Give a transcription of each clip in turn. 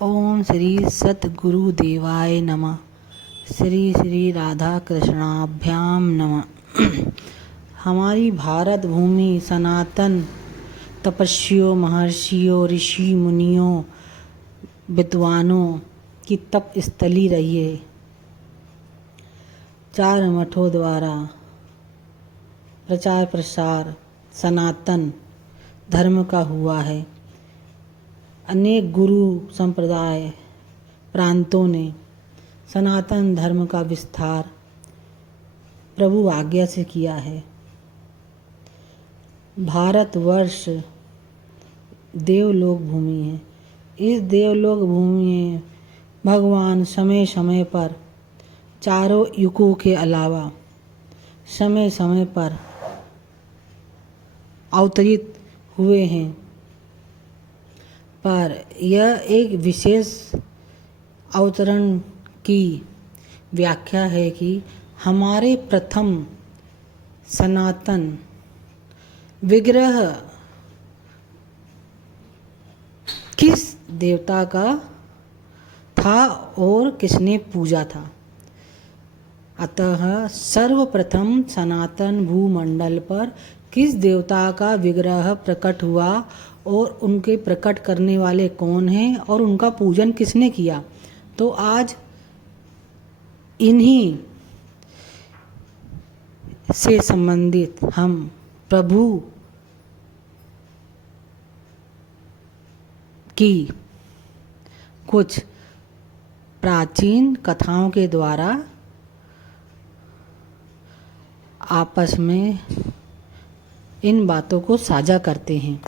ओम श्री सतगुरुदेवाय नमः। श्री श्री राधा कृष्णाभ्याम नमः। हमारी भारत भूमि सनातन तपस्वियों, महर्षियों, ऋषि मुनियों, विद्वानों की तप स्थली रही है। 4 मठों द्वारा प्रचार प्रसार सनातन धर्म का हुआ है। अनेक गुरु संप्रदाय प्रांतों ने सनातन धर्म का विस्तार प्रभु आज्ञा से किया है। भारतवर्ष देवलोक भूमि है। इस देवलोक भूमि में भगवान समय समय पर चारों युगों के अलावा समय समय पर अवतरित हुए हैं, पर यह एक विशेष अवतरण की व्याख्या है कि हमारे प्रथम सनातन विग्रह किस देवता का था और किसने पूजा था। अतः सर्वप्रथम सनातन भूमंडल पर किस देवता का विग्रह प्रकट हुआ और उनके प्रकट करने वाले कौन हैं और उनका पूजन किसने किया, तो आज इन्हीं से संबंधित हम प्रभु की कुछ प्राचीन कथाओं के द्वारा आपस में इन बातों को साझा करते हैं।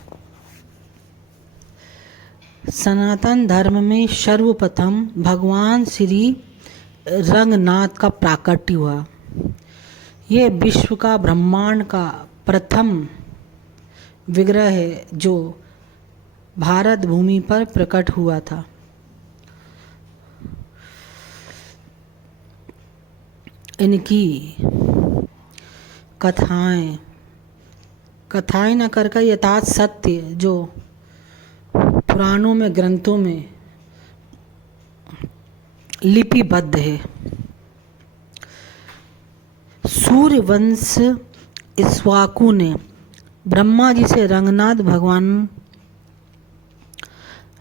सनातन धर्म में सर्वप्रथम भगवान श्री रंगनाथ का प्राकट्य हुआ। यह विश्व का ब्रह्मांड का प्रथम विग्रह है जो भारत भूमि पर प्रकट हुआ था। इनकी कथाएं न करके यथार्थ सत्य जो पुराणों में, ग्रंथों में लिपिबद्ध है। सूर्यवंश इक्ष्वाकु ने ब्रह्मा जी से रंगनाथ भगवान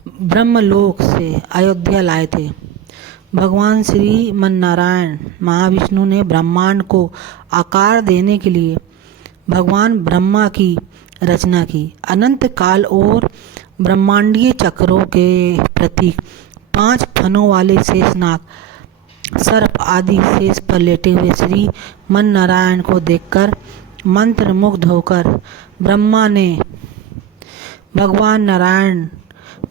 ब्रह्मलोक से अयोध्या लाए थे। भगवान श्री नारायण महाविष्णु ने ब्रह्मांड को आकार देने के लिए भगवान ब्रह्मा की रचना की। अनंत काल और ब्रह्मांडीय चक्रों के प्रतीक 5 फनों वाले शेषनाग, सर्प आदि शेष पर लेटे हुए श्री नारायण को देखकर मंत्रमुग्ध होकर ब्रह्मा ने भगवान नारायण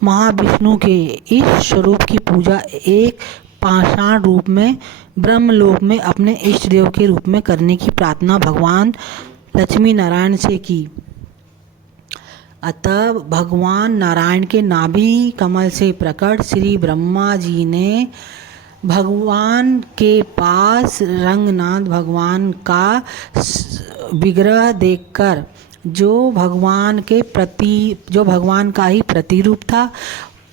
महाविष्णु के इस स्वरूप की पूजा एक पाषाण रूप में ब्रह्मलोक में अपने इष्ट देव के रूप में करने की प्रार्थना भगवान लक्ष्मी नारायण से की। अतः भगवान नारायण के नाभि कमल से प्रकट श्री ब्रह्मा जी ने भगवान के पास रंगनाथ भगवान का विग्रह देखकर जो भगवान का ही प्रतिरूप था,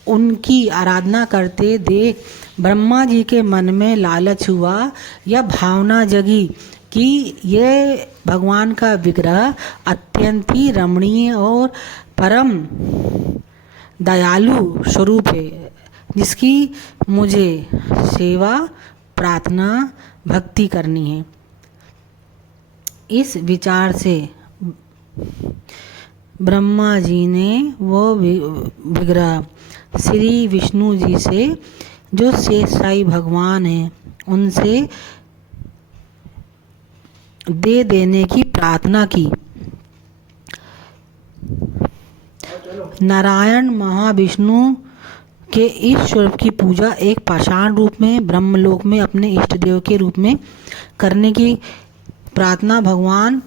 उनकी आराधना करते देख ब्रह्मा जी के मन में लालच हुआ, यह भावना जगी कि यह भगवान का विग्रह अत्यंत ही रमणीय और परम दयालु स्वरूप है, जिसकी मुझे सेवा, प्रार्थना, भक्ति करनी है। इस विचार से ब्रह्मा जी ने वो विग्रह श्री विष्णु जी से, जो शेषशायी भगवान हैं, उनसे दे देने की प्रार्थना की। नारायण महाविष्णु के इस स्वरूप की पूजा एक पाषाण रूप में ब्रह्मलोक में अपने इष्ट देव के रूप में करने की प्रार्थना भगवान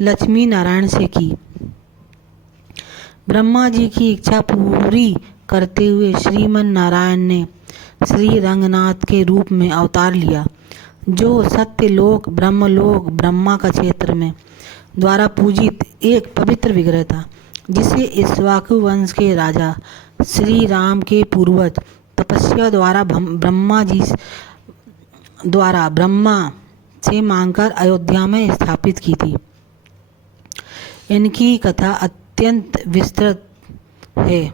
लक्ष्मी नारायण से की। ब्रह्मा जी की इच्छा पूरी करते हुए श्रीमन नारायण ने श्री रंगनाथ के रूप में अवतार लिया, जो सत्यलोक ब्रह्मलोक ब्रह्मा का क्षेत्र में द्वारा पूजित एक पवित्र विग्रह था, जिसे इक्ष्वाकु वंश के राजा श्री राम के पूर्वज तपस्या द्वारा ब्रह्मा से मांगकर अयोध्या में स्थापित की थी। इनकी कथा अत्यंत विस्तृत है।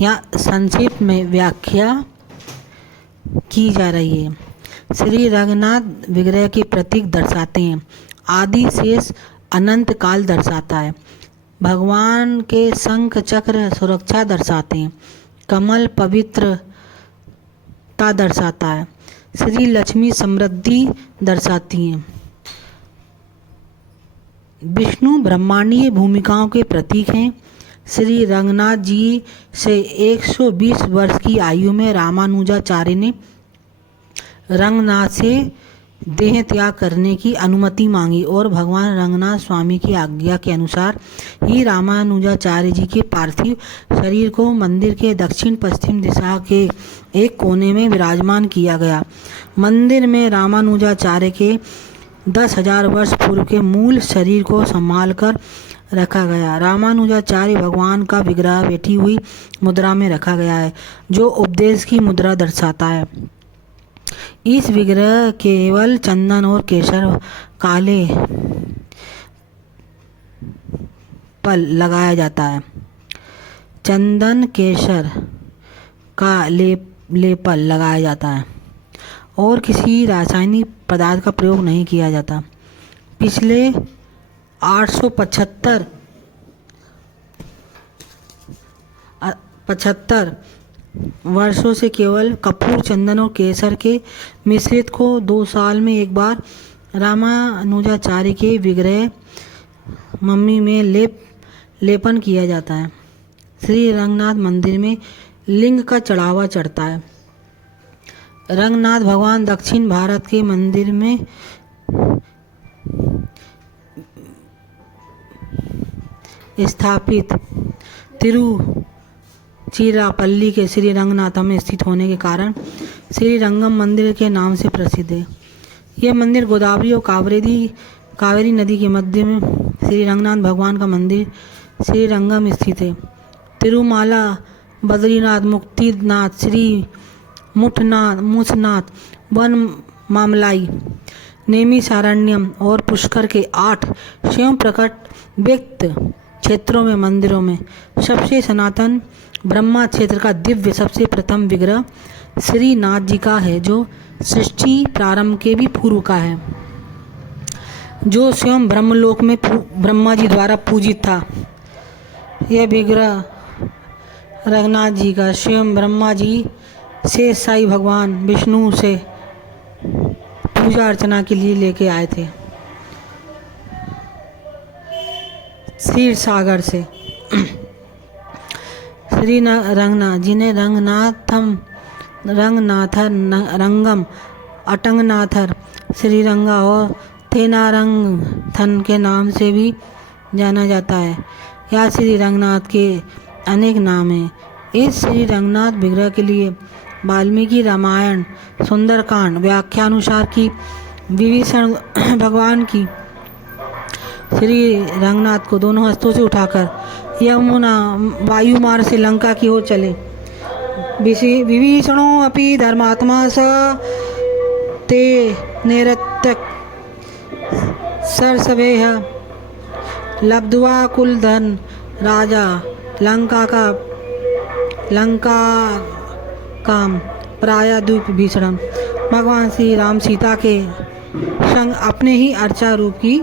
यहाँ संक्षिप्त में व्याख्या की जा रही है। श्री रंगनाथ विग्रह के प्रतीक दर्शाते हैं। आदि शेष अनंत काल दर्शाता है। भगवान के शंख चक्र सुरक्षा दर्शाते हैं। कमल पवित्रता दर्शाता है। श्री लक्ष्मी समृद्धि दर्शाती हैं। विष्णु ब्रह्मांडीय भूमिकाओं के प्रतीक हैं। श्री रंगनाथ जी से 120 वर्ष की आयु में रामानुजाचार्य ने रंगनाथ से देह त्याग करने की अनुमति मांगी और भगवान रंगनाथ स्वामी की आज्ञा के अनुसार ही रामानुजाचार्य जी के पार्थिव शरीर को मंदिर के दक्षिण पश्चिम दिशा के एक कोने में विराजमान किया गया। मंदिर में रामानुजाचार्य के 10,000 वर्ष पूर्व के मूल शरीर को संभाल कर रखा गया। रामानुजाचार्य भगवान का विग्रह बैठी हुई मुद्रा में रखा गया है, जो उपदेश की मुद्रा दर्शाता है। इस विग्रह केवल चंदन और केसर काले पल लगाया जाता है। चंदन केसर का लेपल लगाया जाता है और किसी रासायनिक पदार्थ का प्रयोग नहीं किया जाता। पिछले 875 वर्षों से केवल कपूर, चंदन और केसर के मिश्रित को 2 साल में एक बार रामानुजाचार्य के विग्रह मम्मी में लेपन किया जाता है। श्री रंगनाथ मंदिर में लिंग का चढ़ावा चढ़ता है। रंगनाथ भगवान दक्षिण भारत के मंदिर में स्थापित तिरुचिरापल्ली के श्री रंगनाथम में स्थित होने के कारण श्री रंगम मंदिर के नाम से प्रसिद्ध है। यह मंदिर गोदावरी और कावेरी नदी के मध्य में श्री रंगनाथ भगवान का मंदिर श्री रंगम स्थित है। तिरुमाला, बद्रीनाथ, मुक्तिनाथ, श्री मुछनाथ, वन मामलाई, नेमिसारण्यम और पुष्कर के 8 स्वयं प्रकट व्यक्त क्षेत्रों में मंदिरों में सबसे सनातन ब्रह्मा क्षेत्र का दिव्य सबसे प्रथम विग्रह श्री नाथ जी का है, जो सृष्टि प्रारंभ के भी पूर्व का है, जो स्वयं ब्रह्मलोक में ब्रह्मा जी द्वारा पूजित था। यह विग्रह रंगनाथ जी का स्वयं ब्रह्मा जी से साई भगवान विष्णु से पूजा अर्चना के लिए लेके आए थे क्षीर सागर से। श्री रंगनाथ जिन्हें रंगनाथर, रंगम, अटंगनाथर, श्रीरंगा और थेनारंगथन के नाम से भी जाना जाता है। या श्री रंगनाथ के अनेक नाम हैं। इस श्री रंगनाथ विग्रह के लिए वाल्मीकि रामायण सुंदरकांड व्याख्यानुसार की विभीषण भगवान की श्री रंगनाथ को दोनों हस्तों से उठाकर यमुना वायु मार्ग से लंका की ओर चले। विभीषणो अपि धर्मात्मा स ते नैरत्यक सरसवेह लब्ध्वा कुलधन राजा लंका काम प्रायाद्वीप भीषणम। भगवान श्री राम सीता के संग अपने ही अर्चा रूप की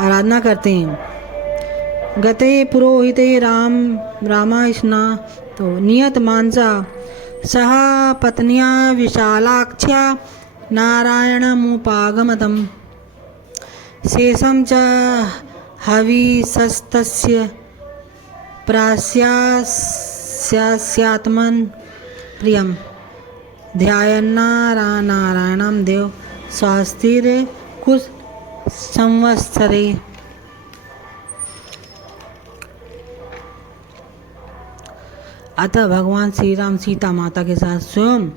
आराधना करते हैं। गते पुरोहिते रामा स्ना तो नियत मानसा सह पत्निया विशालाक्ष्या नारायणमुपागमतम शेषम च हविषस्तस्य प्रास्यास्यात्मन प्रियम ध्यायन्नारायणं देव स्वास्तिर कुछ संवत्सरे। अतः भगवान श्री राम सीता माता के साथ स्वयं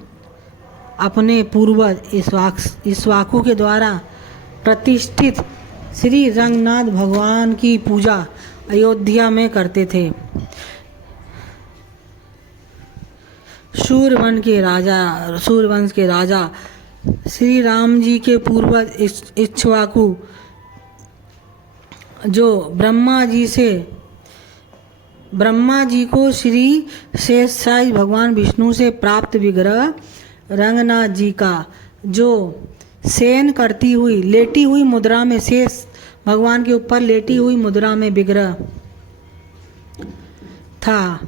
अपने पूर्वज इक्ष्वाकु के द्वारा प्रतिष्ठित श्री रंगनाथ भगवान की पूजा अयोध्या में करते थे। सूर्यवंश के राजा श्री राम जी के पूर्वज इक्ष्वाकु जो ब्रह्मा जी को श्री शेषशायी भगवान विष्णु से प्राप्त विग्रह रंगनाथ जी का जो शयन करती हुई लेटी हुई मुद्रा में शेष भगवान के ऊपर लेटी हुई मुद्रा में विग्रह था,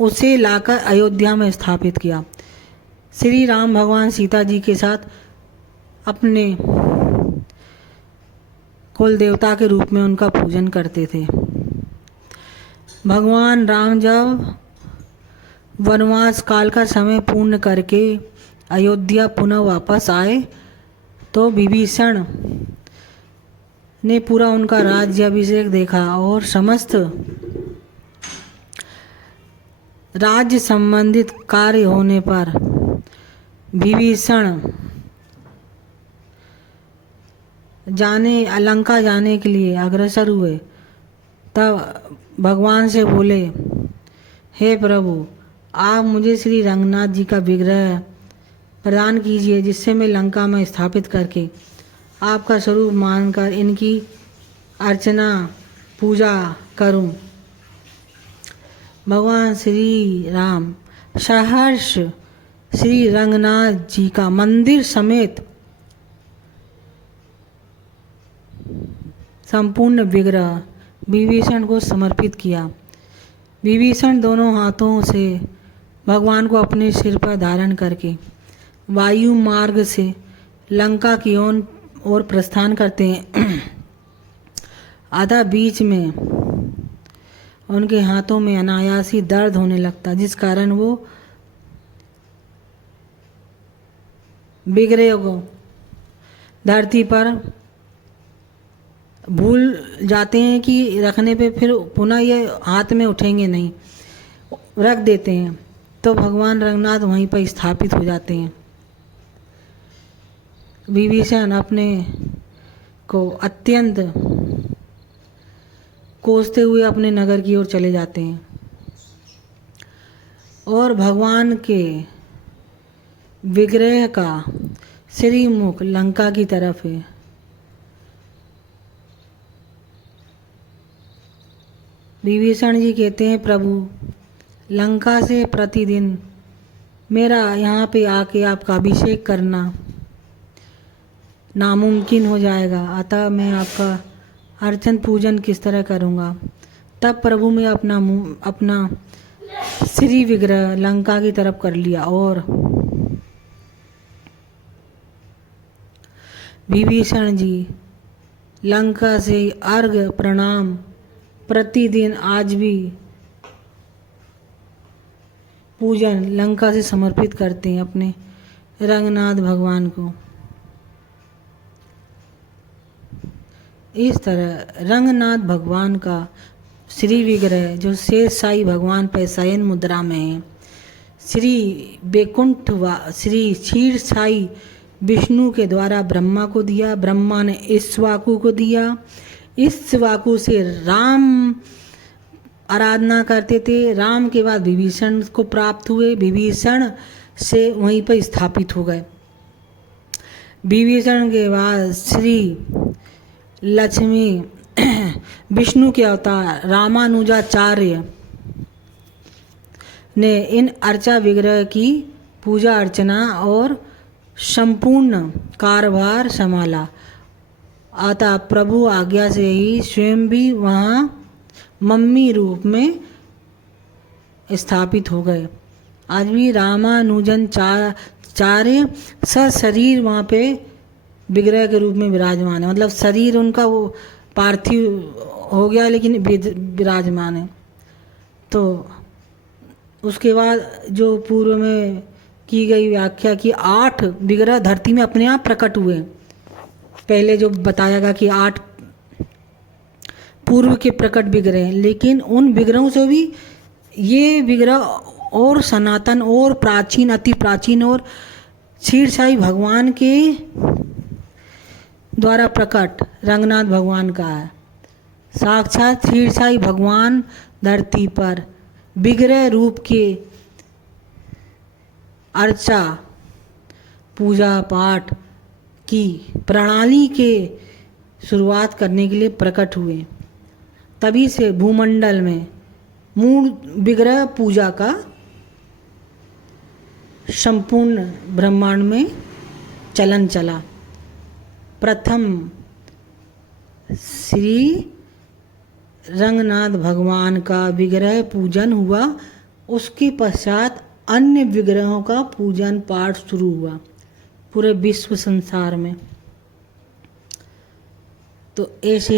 उसे लाकर अयोध्या में स्थापित किया। श्री राम भगवान सीता जी के साथ अपने कुल देवता के रूप में उनका पूजन करते थे। भगवान राम जब वनवास काल का समय पूर्ण करके अयोध्या पुनः वापस आए तो विभीषण ने पूरा उनका राज्याभिषेक देखा और समस्त राज्य संबंधित कार्य होने पर विभीषण लंका जाने के लिए अग्रसर हुए। तब भगवान से बोले, हे प्रभु, आप मुझे श्री रंगनाथ जी का विग्रह प्रदान कीजिए जिससे मैं लंका में स्थापित करके आपका स्वरूप मानकर इनकी अर्चना पूजा करूं। भगवान श्री राम सहर्ष श्री रंगनाथ जी का मंदिर समेत संपूर्ण विग्रह विभीषण को समर्पित किया। विभीषण दोनों हाथों से भगवान को अपने सिर पर धारण करके वायु मार्ग से लंका की ओर प्रस्थान करते हैं। आधा बीच में उनके हाथों में अनायास ही दर्द होने लगता, जिस कारण वो विग्रह को धरती पर भूल जाते हैं कि रखने पे फिर पुनः ये हाथ में उठेंगे नहीं, रख देते हैं। तो भगवान रंगनाथ वहीं पर स्थापित हो जाते हैं। विभीषण अपने को अत्यंत कोसते हुए अपने नगर की ओर चले जाते हैं और भगवान के विग्रह का श्रीमुख लंका की तरफ है। विभीषण जी कहते हैं, प्रभु, लंका से प्रतिदिन मेरा यहाँ पे आके आपका अभिषेक करना नामुमकिन हो जाएगा, अतः मैं आपका अर्चन पूजन किस तरह करूँगा। तब प्रभु ने अपना श्री विग्रह लंका की तरफ कर लिया और विभीषण जी लंका से अर्घ प्रणाम प्रतिदिन आज भी पूजन लंका से समर्पित करते हैं अपने रंगनाथ भगवान को। इस तरह रंगनाथ भगवान का श्री विग्रह जो शेषशायी भगवान पर शयन मुद्रा में है, श्री वैकुंठ श्री क्षीरसाई विष्णु के द्वारा ब्रह्मा को दिया, ब्रह्मा ने इक्ष्वाकु को दिया, इक्ष्वाकु से राम आराधना करते थे, राम के बाद विभीषण को प्राप्त हुए, विभीषण से वहीं पर स्थापित हो गए। विभीषण के बाद श्री लक्ष्मी विष्णु के अवतार रामानुजाचार्य ने इन अर्चा विग्रह की पूजा अर्चना और संपूर्ण कारभार संभाला। अतः प्रभु आज्ञा से ही स्वयं भी वहाँ मम्मी रूप में स्थापित हो गए। आज भी रामानुजाचार्य सशरीर वहाँ पे विग्रह के रूप में विराजमान है, मतलब शरीर उनका वो पार्थिव हो गया लेकिन विराजमान है। तो उसके बाद जो पूर्व में की गई व्याख्या की 8 विग्रह धरती में अपने आप प्रकट हुए। पहले जो बताया गया कि 8 पूर्व के प्रकट विग्रह हैं, लेकिन उन विग्रहों से भी ये विग्रह और सनातन और प्राचीन, अति प्राचीन और क्षीरसाई भगवान के द्वारा प्रकट रंगनाथ भगवान का है। साक्षात क्षीरसाई भगवान धरती पर विग्रह रूप के अर्चा पूजा पाठ की प्रणाली के शुरुआत करने के लिए प्रकट हुए। तभी से भूमंडल में मूल विग्रह पूजा का संपूर्ण ब्रह्मांड में चलन चला। प्रथम श्री रंगनाथ भगवान का विग्रह पूजन हुआ, उसके पश्चात अन्य विग्रहों का पूजन पाठ शुरू हुआ पूरे विश्व संसार में। तो ऐसे